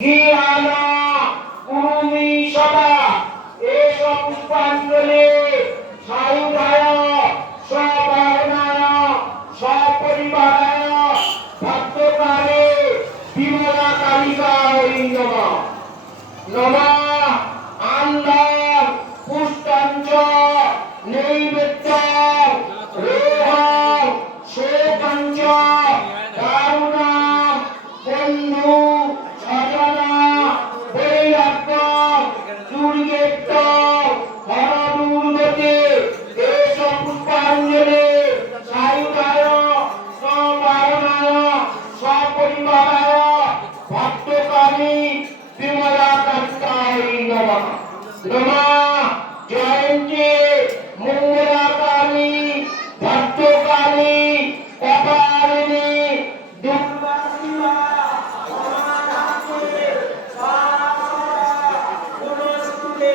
জ্ঞানা কুরুমি সদা এষ পুষ্পাঞ্জলি সায়ুধায় স্বভাবনায় সপরিবারায় ভক্তকারে বিমলা কালিকায় নমঃ নমঃ। আন্দার পুষ্টাঞ্চ নৈবেদ্যং রোহং শোকাঞ্চ দারুণাম বন্ধু সজনা বৈরাগ্য দুর্গেত্য হরদুর্গতে দেশ পুষ্পাঞ্জলি সায়ুধায় স্বভাবনায় সপরিবারায় ভক্তকারী বিমলা কালিকায় নমঃ নমঃ। জয়ন্তী মঙ্গলাকালী ভদ্রকালী কপালিনী দুর্গা শিবা সমাধানে গুণস্তুতে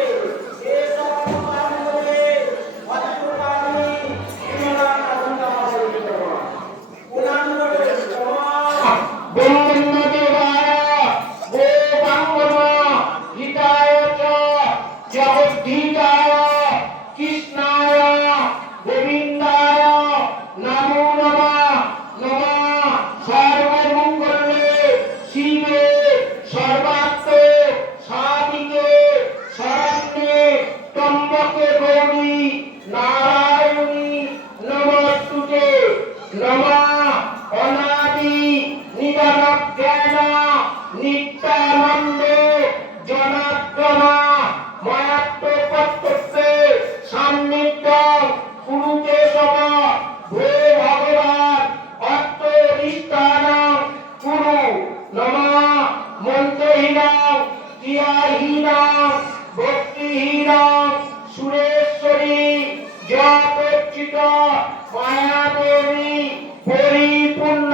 দেশ পুষ্পাঞ্জলি ভদ্রকালী বিমলা কালিকায় নমঃ। পুনান্দরে নমঃ। বন্দনাদেবায় গোপাঙ্গনা হিতায় চ জগদ্ধিতায় কৃষ্ণায় গোবিন্দায় নমো নমঃ। নমঃ সর্বমঙ্গলে শিবে সর্বাত্মে সাধিকে শরণ্যে ত্র্যম্বকে গৌরী নারায়ণী নমস্তুতে। নমঃ অনাদি নিদান জ্ঞান নিত্যানন্দ জনার্দন ময়াত্মপত্তস্যে সান্নিধ্য কুরুতে সব ভো ভগবান অত্তরিষ্ঠান কুরু। নমঃ মন্ত্রহীন ক্রিয়াহীন ভক্তিহীন সুরেশ্বরী যথোচিত মায়াদেবী পরিপূর্ণ